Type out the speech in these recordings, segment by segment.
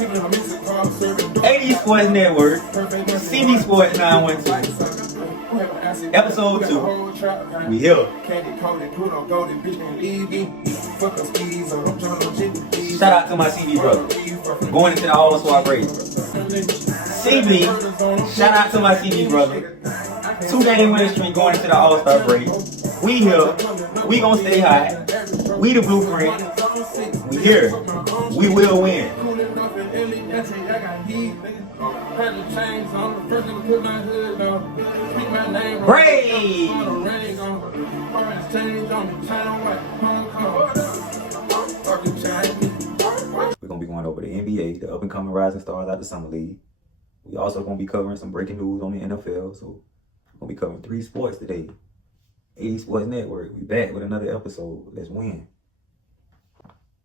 80 Sports Network, CB Sports 912, episode 2. We here. Shout out to my CB brother, going into the All-Star break. CB, shout out to my CB brother. 2-game winning streak going into the All-Star break. We here. We gonna stay high. We the blueprint. We here. We will win. Brave! We're gonna be going over the NBA, the up-and-coming rising stars out the Summer League. We also gonna be covering some breaking news on the NFL. So we're gonna be covering 3 sports today. 80 Sports Network. We back with another episode. Let's win.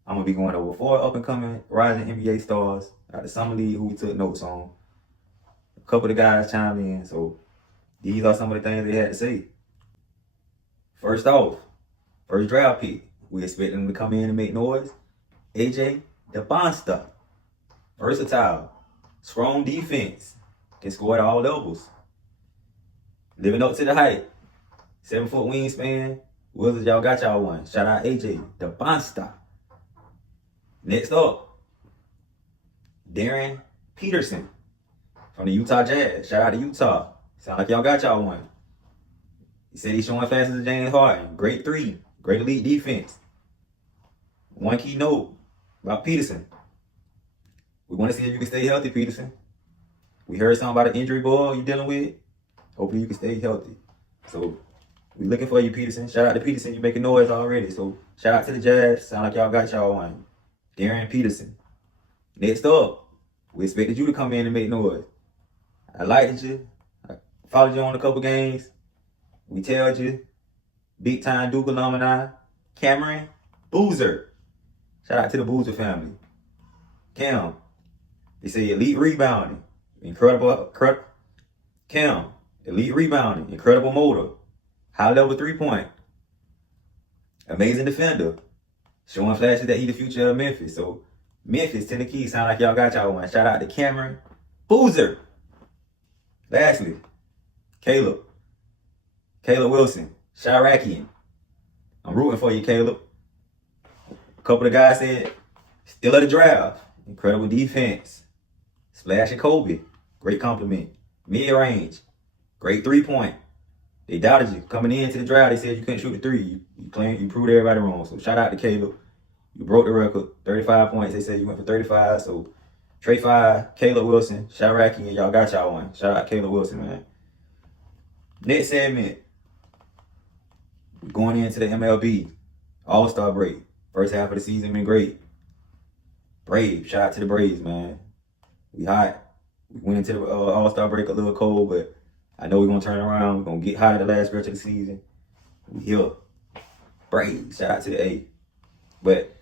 I'm gonna be going over 4 up-and-coming rising NBA stars out the Summer League who we took notes on. A couple of the guys chimed in, so these are some of the things they had to say. First off, first draft pick. We expect them to come in and make noise. AJ the Monster. Versatile. Strong defense. Can score at all levels. Living up to the hype. 7-foot wingspan. Wizards, y'all got y'all one. Shout out AJ the Monster. Next up, Darren Peterson from the Utah Jazz. Shout out to Utah. Sound like y'all got y'all one. He said he's showing fast as James Harden. Great 3. Great elite defense. One key note about Peterson. We want to see if you can stay healthy, Peterson. We heard something about an injury bug you're dealing with. Hopefully you can stay healthy. So we looking for you, Peterson. Shout out to Peterson. You're making noise already. So shout out to the Jazz. Sound like y'all got y'all one. Darren Peterson. Next up, we expected you to come in and make noise. I liked you. I followed you on a couple games. We tailed you. Big time Duke alumni. Cameron Boozer. Shout out to the Boozer family. Cam. They say elite rebounding. Incredible. Cam. Elite rebounding. Incredible motor. High level 3-point. Amazing defender. Showing flashes that he the future of Memphis. So, Memphis, Tennessee, sound like y'all got y'all one. Shout out to Cameron Boozer. Lastly, Caleb Wilson, Shirakian. I'm rooting for you, Caleb. A couple of guys said, still at the draft. Incredible defense. Splash of Kobe. Great compliment. Mid-range. Great 3-point. They doubted you. Coming into the draft, they said you couldn't shoot the 3. You proved everybody wrong. So shout out to Caleb. You broke the record. 35 points. They said you went for 35. So Trey 5, Caleb Wilson, Shiraki, and y'all got y'all one. Shout out Caleb Wilson, man. Next segment. We're going into the MLB. All-Star break. First half of the season been great. Braves. Shout out to the Braves, man. We hot. We went into the All-Star break a little cold, but I know we're going to turn around. We're going to get hot at the last stretch of the season. We here. Braves. Shout out to the A. But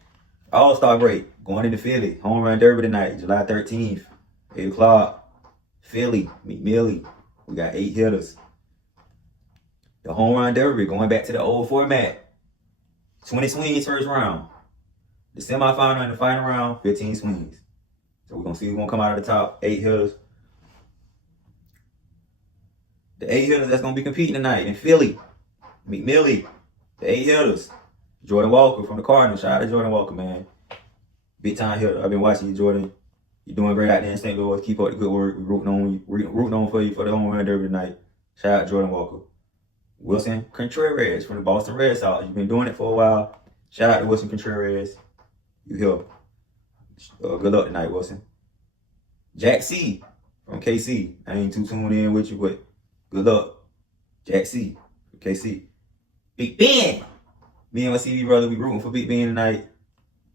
All-Star break. Going into Philly. Home run derby tonight. July 13th. 8 o'clock. Philly. McMillie. We got 8 hitters. The home run derby. Going back to the old format. 20 swings first round. The semifinal and the final round. 15 swings. So we're going to see who's going to come out of the top 8 hitters. The 8 hitters that's going to be competing tonight in Philly. McMillie. The 8 hitters. Jordan Walker from the Cardinals. Shout out to Jordan Walker, man. Big time hitter. I've been watching you, Jordan. You're doing great out there in St. Louis. Keep up the good work. We're rooting on for you for the home run derby tonight. Shout out Jordan Walker. Wilson Contreras from the Boston Red Sox. You've been doing it for a while. Shout out to Wilson Contreras. You here. Good luck tonight, Wilson. Jack C from KC. I ain't too tuned in with you, but good luck. Jack C from KC. Big Ben. Me and my CB brother, we rooting for Big Ben tonight.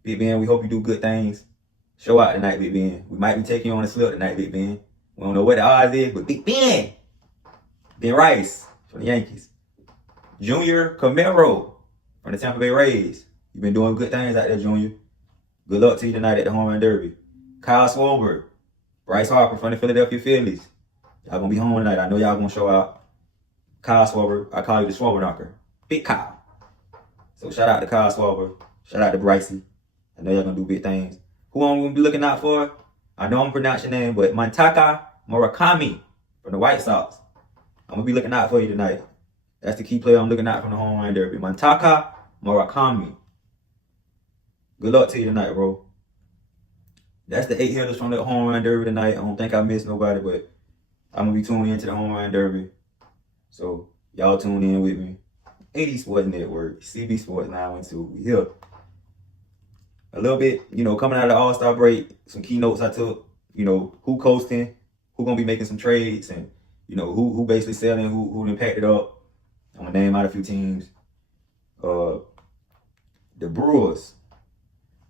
Big Ben, we hope you do good things. Show out tonight, Big Ben. We might be taking you on a slip tonight, Big Ben. We don't know what the odds is, but Big Ben. Ben Rice from the Yankees. Junior Camaro from the Tampa Bay Rays. You've been doing good things out there, Junior. Good luck to you tonight at the home run derby. Kyle Schwarber. Bryce Harper from the Philadelphia Phillies. Y'all gonna be home tonight. I know y'all gonna show out. Kyle Schwarber. I call you the Schwarber knocker. Big Kyle. So shout out to Kyle Schwarber. Shout out to Brycey. I know y'all gonna do big things. Who I'm gonna be looking out for? I know I'm pronouncing your name, but Mantaka Murakami from the White Sox. I'm going to be looking out for you tonight. That's the key player I'm looking out from the home run derby. Mantaka Murakami. Good luck to you tonight, bro. That's the 8 hitters from the home run derby tonight. I don't think I missed nobody, but I'm going to be tuning into the home run derby. So, y'all tune in with me. 80 Sports Network, CB Sports 912. We here. A little bit, coming out of the All-Star break, some keynotes I took, who coasting, who going to be making some trades, and, who basically selling, who impacted up. I'm going to name out a few teams. The Brewers,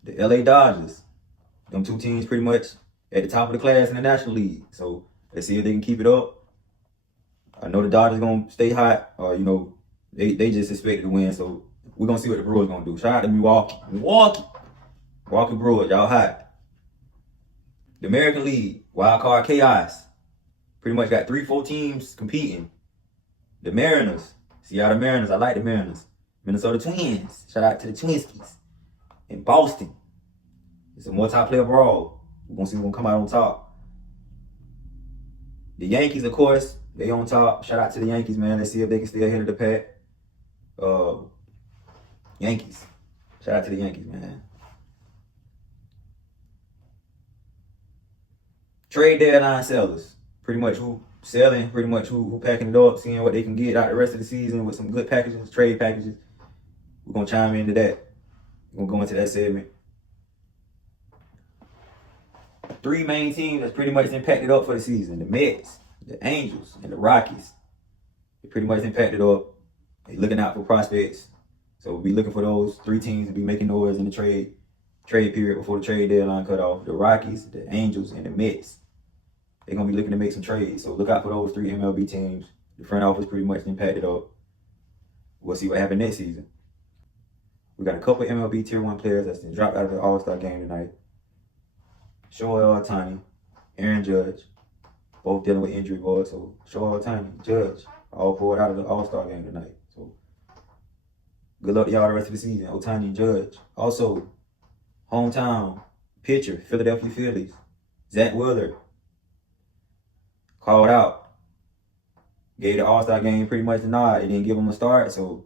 the LA Dodgers. Them two teams pretty much at the top of the class in the National League. So let's see if they can keep it up. I know the Dodgers going to stay hot. They just expected to win. So we're going to see what the Brewers going to do. Shout out to Milwaukee. Milwaukee Brewers, y'all hot. The American League, Wild Card Chaos. Pretty much got 3-4 teams competing. The Mariners. Seattle Mariners. I like the Mariners. Minnesota Twins. Shout out to the Twinskies. In Boston. It's a multiplayer brawl. We're going to see who's going to come out on top. The Yankees, of course, they on top. Shout out to the Yankees, man. Let's see if they can stay ahead of the pack. Yankees. Shout out to the Yankees, man. Trade deadline sellers. Pretty much who selling, pretty much who packing it up, seeing what they can get out the rest of the season with some good packages, trade packages. We're going to chime into that. We're going to go into that segment. 3 main teams that's pretty much impacted up for the season. The Mets, the Angels, and the Rockies. They pretty much impacted up. They're looking out for prospects. So we'll be looking for those 3 teams to be making noise in the trade period before the trade deadline cut off. The Rockies, the Angels, and the Mets. They're going to be looking to make some trades. So look out for those 3 MLB teams. The front office pretty much impacted up. We'll see what happens next season. We got a couple of MLB Tier 1 players that's been dropped out of the All-Star game tonight. Shohei Ohtani, Aaron Judge, both dealing with injury bug. So Shohei Ohtani, Judge, all pulled out of the All-Star game tonight. So good luck to y'all the rest of the season. Ohtani, Judge. Also, hometown pitcher, Philadelphia Phillies, Zach Wheeler, called out. Gave the All-Star game pretty much a nod. He didn't give him a start, so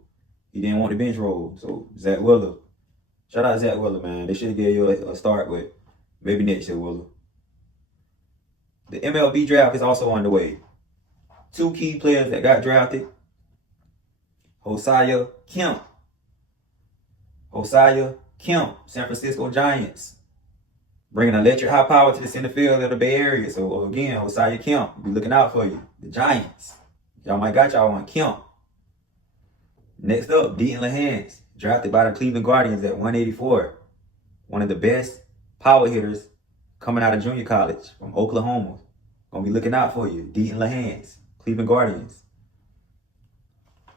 he didn't want the bench role. So Zach Wheeler. Shout out to Zach Wheeler, man. They should have gave you a start with maybe next year, Wheeler. The MLB draft is also underway. 2 key players that got drafted. Hosea Kemp, San Francisco Giants. Bringing electric high power to the center field of the Bay Area. So again, Hosea Kemp, be looking out for you. The Giants. Y'all might got y'all on Kemp. Next up, Deaton LeHance, drafted by the Cleveland Guardians at 184. One of the best power hitters coming out of junior college from Oklahoma. Gonna be looking out for you. Deaton LeHance, Cleveland Guardians.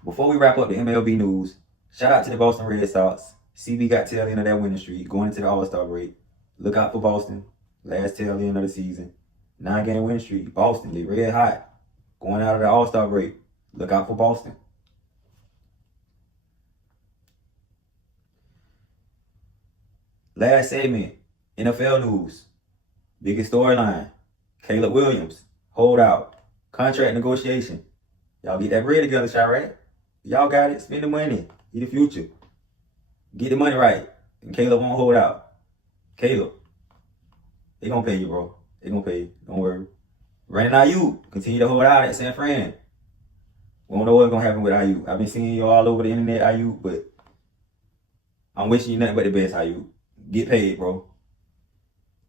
Before we wrap up the MLB news, shout out to the Boston Red Sox. CB got tail end of that winning streak going into the All-Star break. Look out for Boston. Last tail end of the season. 9-game winning streak. Boston, they red hot. Going out of the All-Star break. Look out for Boston. Last segment, NFL news. Biggest storyline. Caleb Williams, holdout, contract negotiation. Y'all get that bread together, Chirac. Y'all got it. Spend the money. Be the future. Get the money right. And Caleb won't hold out. Caleb, they gonna pay you, bro. They gonna pay you. Don't worry. Brandon Ayuk, continue to hold out at San Fran. We don't know what's gonna happen with Ayuk. I've been seeing you all over the internet, Ayuk, but I'm wishing you nothing but the best, Ayuk. Get paid, bro.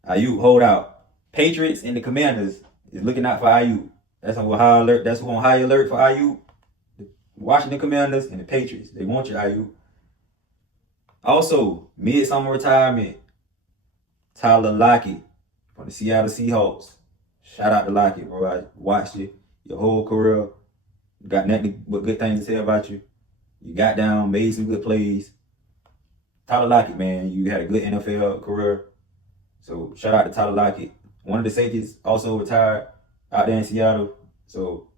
Ayuk, hold out. Patriots and the Commanders is looking out for Ayuk. That's on high alert. That's on high alert for Ayuk. The Washington Commanders and the Patriots. They want you, Ayuk. Also, mid-summer retirement. Tyler Lockett from the Seattle Seahawks. Shout out to Lockett, bro. I watched you your whole career. Got nothing but good things to say about you. You got down, made some good plays. Tyler Lockett, man, you had a good NFL career. So shout out to Tyler Lockett. One of the safeties also retired out there in Seattle. So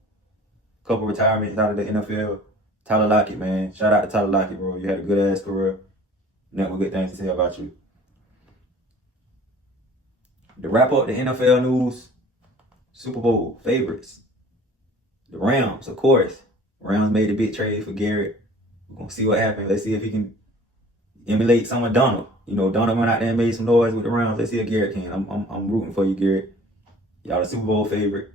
a couple retirements out of the NFL. Tyler Lockett, man. Shout out to Tyler Lockett, bro. You had a good ass career. Nothing but good things to say about you. To wrap up the NFL news, Super Bowl favorites. The Rams, of course. Rams made a big trade for Garrett. We're gonna see what happens. Let's see if he can emulate some of Donald. You know, Donald went out there and made some noise with the Rams. Let's see if Garrett can. I'm rooting for you, Garrett. Y'all the Super Bowl favorite.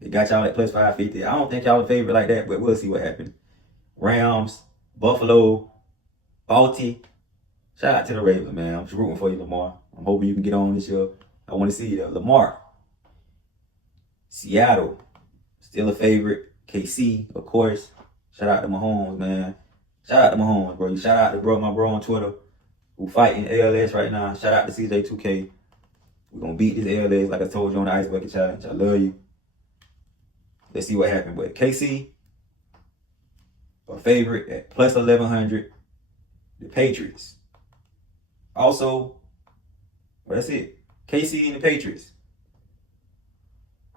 They got y'all at plus 550. I don't think y'all the favorite like that, but we'll see what happens. Rams, Buffalo, Balti. Shout out to the Ravens, man. I'm just rooting for you, Lamar. I'm hoping you can get on this year. I want to see you there. Lamar. Seattle. Still a favorite. KC, of course. Shout out to Mahomes, man. Shout out to Mahomes, bro. Shout out to my bro on Twitter who fighting ALS right now. Shout out to CJ2K. We're going to beat this ALS like I told you on the Ice Bucket Challenge. I love you. Let's see what happens. But KC, a favorite at plus 1,100. The Patriots. Also, well, that's it. KC and the Patriots.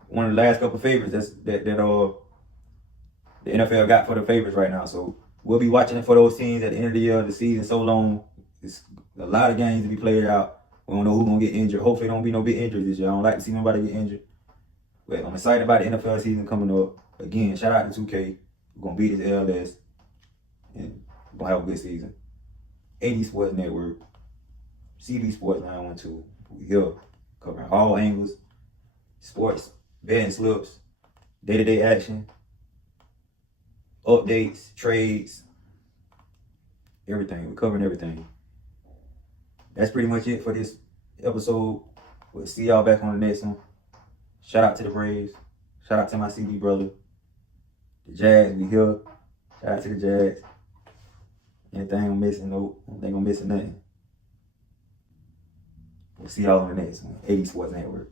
One of the last couple of favorites that the NFL got for the favorites right now. So we'll be watching it for those teams at the end of the year. The season so long. It's a lot of games to be played out. We don't know who's going to get injured. Hopefully there don't be no big injuries this year. I don't like to see nobody get injured. But I'm excited about the NFL season coming up. Again, shout out to 2K. We're going to beat this LS. And we're going to have a good season. 80 Sports Network. CB Sports 912. We here covering all angles. Sports, betting slips, day-to-day action, updates, trades, everything. We're covering everything. That's pretty much it for this episode. We'll see y'all back on the next one. Shout out to the Braves. Shout out to my CB brother. The Jags, we here. Shout out to the Jags. Anything I'm missing? Nope. I don't think I'm missing nothing. We'll see y'all on the next one. 80 Sports Network.